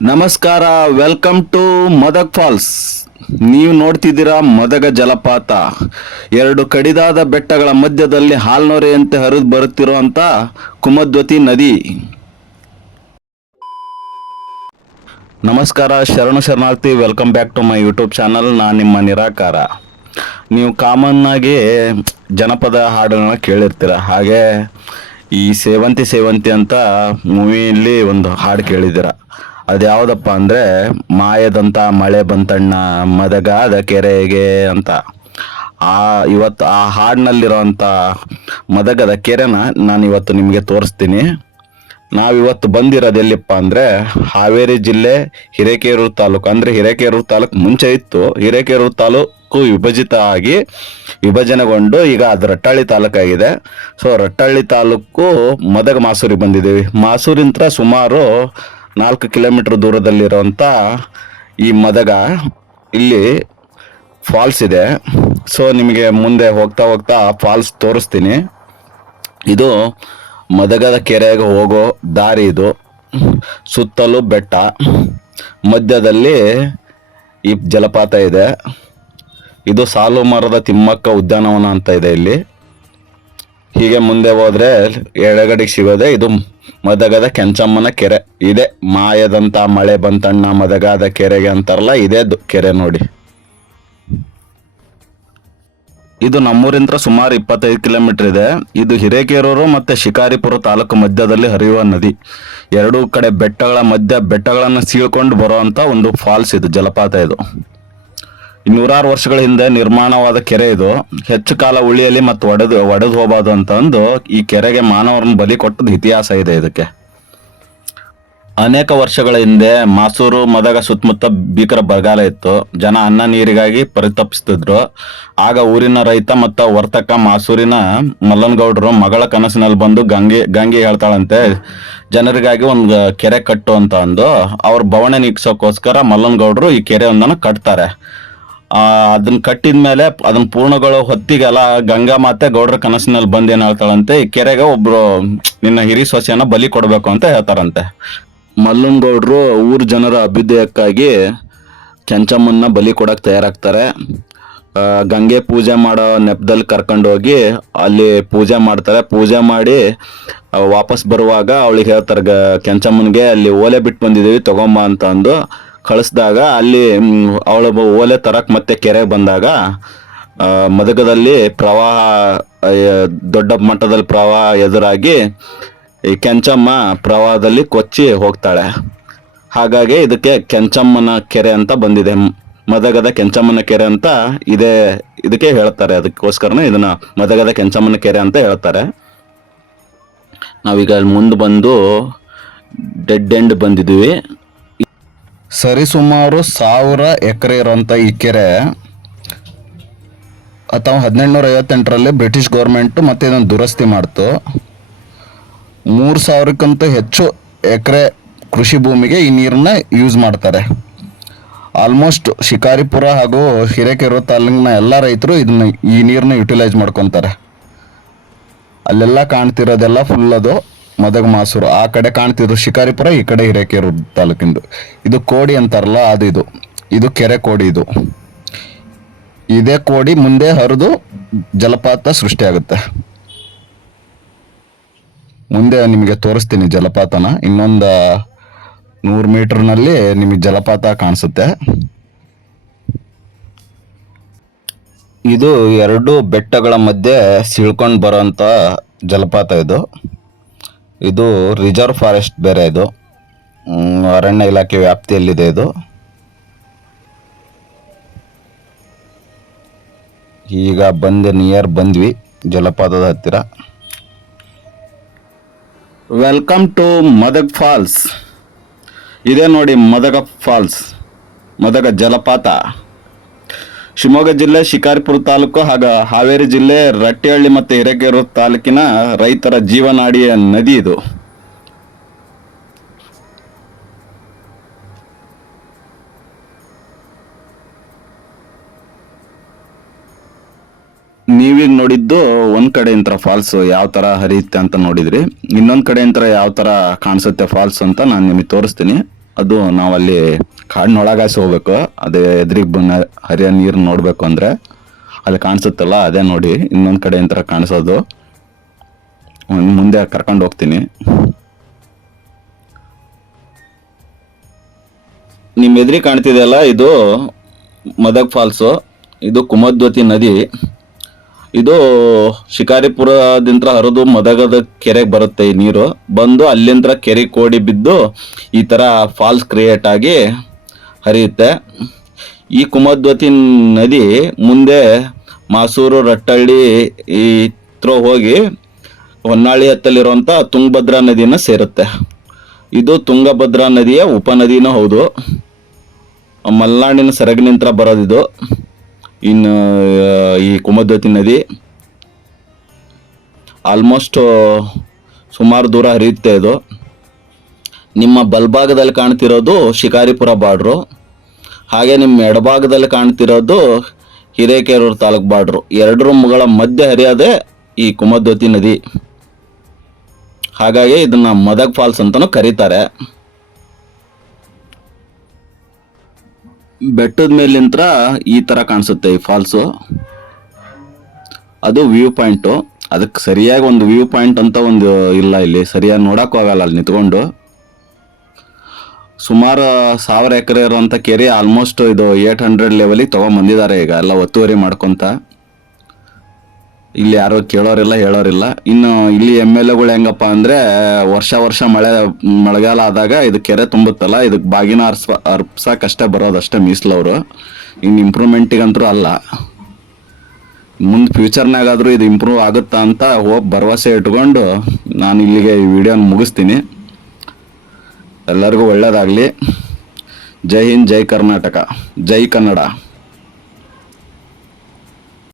ನಮಸ್ಕಾರ, welcome to Madag falls. ನೀವು ನೋಡ್ತಿದ್ದೀರಾ ಮದಗ ಜಲಪಾತ. ಎರಡು ಕಡಿದಾದ ಬೆಟ್ಟಗಳ ಮಧ್ಯದಲ್ಲಿ ಹಾಲ್ನೊರೆಯಂತೆ ಹರಿದು ಬರುತ್ತಿರುವಂತ ಕುಮದ್ವತಿ ನದಿ. ನಮಸ್ಕಾರ, ಶರಣಾರ್ಥಿ. Welcome back to my YouTube channel. ನಾನು ನಿಮ್ಮ ನಿರಾಕಾರ. ನೀವು ಕಾಮನ್ ಆಗಿ ಜನಪದ ಹಾಡುಗಳನ್ನ ಕೇಳಿರ್ತೀರ. ಹಾಗೆ ಈ ಸೇವಂತಿ ಸೇವಂತಿ ಅಂತ ಮೂವಿಯಲ್ಲಿ ಒಂದು ಹಾಡು ಕೇಳಿದ್ದೀರ. ಅದ್ಯಾವುದಪ್ಪ ಅಂದರೆ ಮಾಯದಂತ ಮಳೆ ಬಂತಣ್ಣ ಮದಗಾದ ಕೆರೆಗೆ ಅಂತ. ಇವತ್ತು ಆ ಹಾಡಿನಲ್ಲಿರೋಂಥ ಮದಗದ ಕೆರೆನ ನಾನು ಇವತ್ತು ನಿಮಗೆ ತೋರಿಸ್ತೀನಿ. ನಾವಿವತ್ತು ಬಂದಿರೋದು ಎಲ್ಲಿಪ್ಪ ಅಂದರೆ ಹಾವೇರಿ ಜಿಲ್ಲೆ ಹಿರೇಕೆರೂರು ತಾಲೂಕು. ಅಂದರೆ ಹಿರೇಕೆರೂರು ತಾಲೂಕು ಮುಂಚೆ ಇತ್ತು. ಹಿರೇಕೆರೂರು ತಾಲೂಕು ವಿಭಜನೆಗೊಂಡು ಈಗ ಅದು ರಟ್ಟಳ್ಳಿ ತಾಲೂಕಾಗಿದೆ. ಸೊ ರಟ್ಟಳ್ಳಿ ತಾಲೂಕು ಮದಗ ಮಾಸೂರಿಗೆ ಬಂದಿದ್ದೀವಿ. ಮಾಸೂರಿಂತ ಸುಮಾರು 4 ಕಿಲೋಮೀಟರ್ ದೂರದಲ್ಲಿರುವಂಥ ಈ ಮದಗ, ಇಲ್ಲಿ ಫಾಲ್ಸ್ ಇದೆ. ಸೊ ನಿಮಗೆ ಮುಂದೆ ಹೋಗ್ತಾ ಹೋಗ್ತಾ ಫಾಲ್ಸ್ ತೋರಿಸ್ತೀನಿ. ಇದು ಮದಗದ ಕೆರೆಗೆ ಹೋಗೋ ದಾರಿ. ಇದು ಸುತ್ತಲೂ ಬೆಟ್ಟ, ಮಧ್ಯದಲ್ಲಿ ಈ ಜಲಪಾತ ಇದೆ. ಇದು ಸಾಲು ಮರದ ತಿಮ್ಮಕ್ಕ ಉದ್ಯಾನವನ ಅಂತ ಇದೆ ಇಲ್ಲಿ. ಹೀಗೆ ಮುಂದೆ ಹೋದ್ರೆ ಎಡಗಡೆಗೆ ಸಿಗೋದೆ ಇದು ಮದಗದ ಕೆಂಚಮ್ಮನ ಕೆರೆ. ಇದೆ ಮಾಯದಂತ ಮಳೆ ಬಂತಣ್ಣ ಮದಗಾದ ಕೆರೆಗೆ ಅಂತಾರಲ್ಲ, ಇದೇ ಕೆರೆ ನೋಡಿ. ಇದು ನಮ್ಮೂರಿಂದ ಸುಮಾರು 25 ಕಿಲೋಮೀಟರ್ ಇದೆ. ಇದು ಹಿರೇಕೆರೂರು ಮತ್ತೆ ಶಿಕಾರಿಪುರ ತಾಲೂಕು ಮಧ್ಯದಲ್ಲಿ ಹರಿಯುವ ನದಿ. ಎರಡೂ ಕಡೆ ಬೆಟ್ಟಗಳನ್ನು ಸೀಳ್ಕೊಂಡು ಬರುವಂತ ಒಂದು ಫಾಲ್ಸ್ ಇದು, ಜಲಪಾತ. ಇದು 100 ವರ್ಷಗಳ ಹಿಂದೆ ನಿರ್ಮಾಣವಾದ ಕೆರೆ. ಇದು ಹೆಚ್ಚು ಕಾಲ ಉಳಿಯಲಿ ಮತ್ತು ಒಡೆದು ಹೋಗಬಾರ್ದು ಅಂತಂದು ಈ ಕೆರೆಗೆ ಮಾನವರನ್ನು ಬಲಿ ಕೊಟ್ಟದ ಇತಿಹಾಸ ಇದೆ. ಇದಕ್ಕೆ ಅನೇಕ ವರ್ಷಗಳ ಹಿಂದೆ ಮಾಸೂರು ಮದಗ ಸುತ್ತಮುತ್ತ ಭೀಕರ ಬರಗಾಲ ಇತ್ತು. ಜನ ಅನ್ನ ನೀರಿಗಾಗಿ ಪರಿತಪಿಸ್ತಿದ್ರು. ಆಗ ಊರಿನ ರೈತ ಮತ್ತು ವರ್ತಕ ಮಾಸೂರಿನ ಮಲ್ಲನಗೌಡರು ಮಗಳ ಕನಸಿನಲ್ಲಿ ಬಂದು ಗಂಗೆ ಹೇಳ್ತಾಳಂತೆ, ಜನರಿಗಾಗಿ ಒಂದು ಕೆರೆ ಕಟ್ಟು ಅಂತ ಅಂದು ಅವ್ರ ಬವಣೆ ನೀಗ್ಸೋಕ್ಕೋಸ್ಕರ ಮಲ್ಲನಗೌಡರು ಈ ಕೆರೆ ಒಂದನ್ನು ಕಟ್ತಾರೆ. ಅದನ್ನ ಕಟ್ಟಿದ ಮೇಲೆ ಅದನ್ನ ಪೂರ್ಣಗೊಳ್ಳೋ ಹೊತ್ತಿಗೆಲ್ಲ ಗಂಗಾ ಮಾತೆ ಗೌಡ್ರ ಕನಸಿನಲ್ಲಿ ಬಂದು ಏನ್ ಹೇಳ್ತಾಳಂತೆ, ಈ ಕೆರೆಗೆ ಒಬ್ರು ನಿನ್ನ ಹಿರಿ ಸೊಸೆಯನ್ನ ಬಲಿ ಕೊಡ್ಬೇಕು ಅಂತ ಹೇಳ್ತಾರಂತೆ. ಮಲ್ಲನಗೌಡ್ರು ಊರ ಜನರ ಅಭ್ಯುದಯಕ್ಕಾಗಿ ಕೆಂಚಮ್ಮನ್ನ ಬಲಿ ಕೊಡಕ್ ತಯಾರಾಗ್ತಾರೆ. ಗಂಗೆ ಪೂಜೆ ಮಾಡೋ ನೆಪದಲ್ಲಿ ಕರ್ಕೊಂಡು ಹೋಗಿ ಅಲ್ಲಿ ಪೂಜೆ ಮಾಡ್ತಾರೆ. ಪೂಜೆ ಮಾಡಿ ವಾಪಸ್ ಬರುವಾಗ ಅವಳಿಗೆ ಹೇಳ್ತಾರೆ, ಕೆಂಚಮ್ಮನ್ಗೆ ಅಲ್ಲಿ ಓಲೆ ಬಿಟ್ಟು ಬಂದಿದ್ದೀವಿ ತಗೊಂಬ ಅಂತ ಅಂದು ಕಳಿಸ್ದಾಗ, ಅಲ್ಲಿ ಅವಳ ಓಲೆ ತರಕ್ ಮತ್ತೆ ಕೆರೆ ಬಂದಾಗ ಮದಗದಲ್ಲಿ ಪ್ರವಾಹ, ದೊಡ್ಡ ಮಟ್ಟದಲ್ಲಿ ಪ್ರವಾಹ ಎದುರಾಗಿ ಈ ಕೆಂಚಮ್ಮ ಪ್ರವಾಹದಲ್ಲಿ ಕೊಚ್ಚಿ ಹೋಗ್ತಾಳೆ. ಹಾಗಾಗಿ ಇದಕ್ಕೆ ಕೆಂಚಮ್ಮನ ಕೆರೆ ಅಂತ ಬಂದಿದೆ. ಮದಗದ ಕೆಂಚಮ್ಮನ ಕೆರೆ ಅಂತ ಇದಕ್ಕೆ ಹೇಳ್ತಾರೆ. ಅದಕ್ಕೋಸ್ಕರನೇ ಇದನ್ನ ಮದಗದ ಕೆಂಚಮ್ಮನ ಕೆರೆ ಅಂತ ಹೇಳ್ತಾರೆ. ನಾವೀಗ ಮುಂದೆ ಬಂದು ಡೆಡ್ ಎಂಡ್ ಬಂದಿದ್ದೀವಿ. ಸರಿಸುಮಾರು 1000 ಎಕರೆ ಇರುವಂಥ ಈ ಕೆರೆ ಅಥವಾ 1858ರಲ್ಲಿ ಬ್ರಿಟಿಷ್ ಗೌರ್ಮೆಂಟ್ ಮತ್ತೆ ಇದನ್ನು ದುರಸ್ತಿ ಮಾಡ್ತು. 3000ಕ್ಕಿಂತ ಹೆಚ್ಚು ಎಕರೆ ಕೃಷಿ ಭೂಮಿಗೆ ಈ ನೀರನ್ನ ಯೂಸ್ ಮಾಡ್ತಾರೆ. ಆಲ್ಮೋಸ್ಟ್ ಶಿಕಾರಿಪುರ ಹಾಗೂ ಹಿರೇಕೆರೂರು ತಾಲೂಕಿನ ಎಲ್ಲ ರೈತರು ಈ ನೀರನ್ನ ಯುಟಿಲೈಸ್ ಮಾಡ್ಕೊತಾರೆ. ಅಲ್ಲೆಲ್ಲ ಕಾಣ್ತಿರೋದೆಲ್ಲ ಫುಲ್ ಅದು ಮದಗ ಮಾಸೂರು. ಆ ಕಡೆ ಕಾಣ್ತಿದ್ರು ಶಿಕಾರಿಪುರ, ಈ ಕಡೆ ಹಿರೇಕೆರೂರು ತಾಲೂಕಿಂದು. ಇದು ಕೋಡಿ ಅಂತಾರಲ್ಲ, ಇದು ಕೆರೆ ಕೋಡಿ. ಇದೇ ಕೋಡಿ ಮುಂದೆ ಹರಿದು ಜಲಪಾತ ಸೃಷ್ಟಿಯಾಗುತ್ತೆ. ಮುಂದೆ ನಿಮಗೆ ತೋರಿಸ್ತೀನಿ ಜಲಪಾತನ. ಇನ್ನೊಂದು 100 ಮೀಟರ್ನಲ್ಲಿ ನಿಮಗೆ ಜಲಪಾತ ಕಾಣಿಸುತ್ತೆ. ಇದು 2 ಬೆಟ್ಟಗಳ ಮಧ್ಯೆ ಸೀಳ್ಕೊಂಡು ಬರೋಂಥ ಜಲಪಾತ. ಇದು ರಿಸರ್ವ್ ಫಾರೆಸ್ಟ್ ಬೇರೆ. ಇದು ಅರಣ್ಯ ಇಲಾಖೆ ವ್ಯಾಪ್ತಿಯಲ್ಲಿದೆ. ಇದು ಈಗ ಬಂದ್ವಿ ಜಲಪಾತದ ಹತ್ತಿರ. Welcome to Madag falls. ಇದೇ ನೋಡಿ ಮದಗ ಫಾಲ್ಸ್, ಮದಗ ಜಲಪಾತ. ಶಿವಮೊಗ್ಗ ಜಿಲ್ಲೆ ಶಿಕಾರಿಪುರ ತಾಲೂಕು ಹಾಗೂ ಹಾವೇರಿ ಜಿಲ್ಲೆ ರಟ್ಟಿಹಳ್ಳಿ ಮತ್ತು ಹಿರೇಕೆರೂರು ತಾಲೂಕಿನ ರೈತರ ಜೀವನಾಡಿಯ ನದಿ ಇದು. ನೀವೀಗ ನೋಡಿದ್ದು ಒಂದ್ ಕಡೆಯಿಂದ ಫಾಲ್ಸ್ ಯಾವ ತರ ಹರಿಯುತ್ತೆ ಅಂತ ನೋಡಿದ್ರಿ. ಇನ್ನೊಂದ್ ಕಡೆಯಿಂದ ಯಾವ ತರ ಕಾಣಿಸುತ್ತೆ ಫಾಲ್ಸ್ ಅಂತ ನಾನು ನಿಮಗೆ ತೋರಿಸ್ತೀನಿ. ಅದು ನಾವಲ್ಲಿ ಕಾಡಿನೊಳಗಾಸಿ ಹೋಗ್ಬೇಕು. ಅದೇ ಎದುರಿಗೆ ಬಂದ ಹರಿಯೋ ನೀರು ನೋಡಬೇಕು ಅಂದರೆ ಅಲ್ಲಿ ಕಾಣಿಸುತ್ತಲ್ಲ ಅದೇ ನೋಡಿ, ಇನ್ನೊಂದು ಕಡೆ ಇಂತರ ಕಾಣಿಸೋದು. ಮುಂದೆ ಕರ್ಕೊಂಡು ಹೋಗ್ತೀನಿ. ನಿಮ್ಮ ಎದುರಿ ಕಾಣ್ತಿದೆಯಲ್ಲ, ಇದು ಮದಗ್ ಫಾಲ್ಸು. ಇದು ಕುಮದ್ವತಿ ನದಿ. ಇದು ಶಿಕಾರಿಪುರದಿಂದ ಹರಿದು ಮದಗದ ಕೆರೆಗೆ ಬರುತ್ತೆ. ಈ ನೀರು ಬಂದು ಅಲ್ಲಿಂದ ಕೆರೆ ಕೋಡಿ ಬಿದ್ದು ಈ ಥರ ಫಾಲ್ಸ್ ಕ್ರಿಯೇಟ್ ಆಗಿ ಹರಿಯುತ್ತೆ. ಈ ಕುಮದ್ವತಿ ನದಿ ಮುಂದೆ ಮಾಸೂರು, ರಟ್ಟಳ್ಳಿ ಈ ಹೋಗಿ ಹೊನ್ನಾಳಿ ಹತ್ತಲಿರುವಂಥ ತುಂಗಭದ್ರಾ ನದಿನ ಸೇರುತ್ತೆ. ಇದು ತುಂಗಭದ್ರಾ ನದಿಯ ಉಪನದಿನೂ ಹೌದು. ಮಲೆನಾಡಿನ ಸೆರಗಿನಿಂದ ಬರೋದಿದು. ಇನ್ನು ಈ ಕುಮದ್ವತಿ ನದಿ ಆಲ್ಮೋಸ್ಟ್ ಸುಮಾರು ದೂರ ಹರಿಯುತ್ತೆ. ಇದು ನಿಮ್ಮ ಬಲಭಾಗದಲ್ಲಿ ಕಾಣ್ತಿರೋದು ಶಿಕಾರಿಪುರ ಬಾರ್ಡ್ರು, ಹಾಗೆ ನಿಮ್ಮ ಎಡಭಾಗದಲ್ಲಿ ಕಾಣ್ತಿರೋದು ಹಿರೇಕೆರೂರು ತಾಲೂಕು ಬಾರ್ಡ್ರು. ಎರಡರ ಮುಗಳ ಮಧ್ಯೆ ಹರಿಯೋದೇ ಈ ಕುಮದ್ವತಿ ನದಿ. ಹಾಗಾಗಿ ಇದನ್ನ ಮದಗ್ ಫಾಲ್ಸ್ ಅಂತಲೂ ಕರೀತಾರೆ. ಬೆಟ್ಟದ ಮೇಲಿಂತ್ರ ಈ ಥರ ಕಾಣಿಸುತ್ತೆ ಈ ಫಾಲ್ಸು. ಅದು ವ್ಯೂ ಪಾಯಿಂಟು. ಅದಕ್ಕೆ ಸರಿಯಾಗಿ ಒಂದು ವ್ಯೂ ಪಾಯಿಂಟ್ ಅಂತ ಒಂದು ಇಲ್ಲ, ಇಲ್ಲಿ ಸರಿಯಾಗಿ ನೋಡೋಕ್ಕೂ ಆಗಲ್ಲ ಅಲ್ಲಿ ನಿಂತ್ಕೊಂಡು. ಸುಮಾರು 1000 ಎಕರೆ ಇರುವಂಥ ಕೆರೆ ಆಲ್ಮೋಸ್ಟ್ ಇದು 800 ಲೆವೆಲಿಗೆ ತೊಗೊಂಬಂದಿದ್ದಾರೆ ಈಗ ಎಲ್ಲ ಒತ್ತುವರಿ ಮಾಡ್ಕೊತ. ಇಲ್ಲಿ ಯಾರೋ ಕೇಳೋರಿಲ್ಲ ಹೇಳೋರಿಲ್ಲ. ಇನ್ನು ಇಲ್ಲಿ MLAಗಳು ಹೆಂಗಪ್ಪ ಅಂದರೆ ವರ್ಷ ಮಳೆಗಾಲ ಆದಾಗ ಇದು ಕೆರೆ ತುಂಬುತ್ತಲ್ಲ, ಇದಕ್ಕೆ ಬಾಗಿನ ಅರ್ಪ್ಸಕ್ಕಷ್ಟೇ ಬರೋದಷ್ಟೇ ಮೀಸಲವರು. ಇನ್ನು ಇಂಪ್ರೂವ್ಮೆಂಟಿಗಂತೂ ಅಲ್ಲ. ಮುಂದೆ ಫ್ಯೂಚರ್ನಾಗಾದರೂ ಇದು ಇಂಪ್ರೂವ್ ಆಗುತ್ತಾ ಅಂತ ಭರವಸೆ ಇಟ್ಕೊಂಡು ನಾನು ಇಲ್ಲಿಗೆ ಈ ವಿಡಿಯೋನ ಮುಗಿಸ್ತೀನಿ. ಎಲ್ಲರಿಗೂ ಒಳ್ಳೆಯದಾಗಲಿ. ಜೈ ಹಿಂದ್, ಜೈ ಕರ್ನಾಟಕ, ಜೈ ಕನ್ನಡ.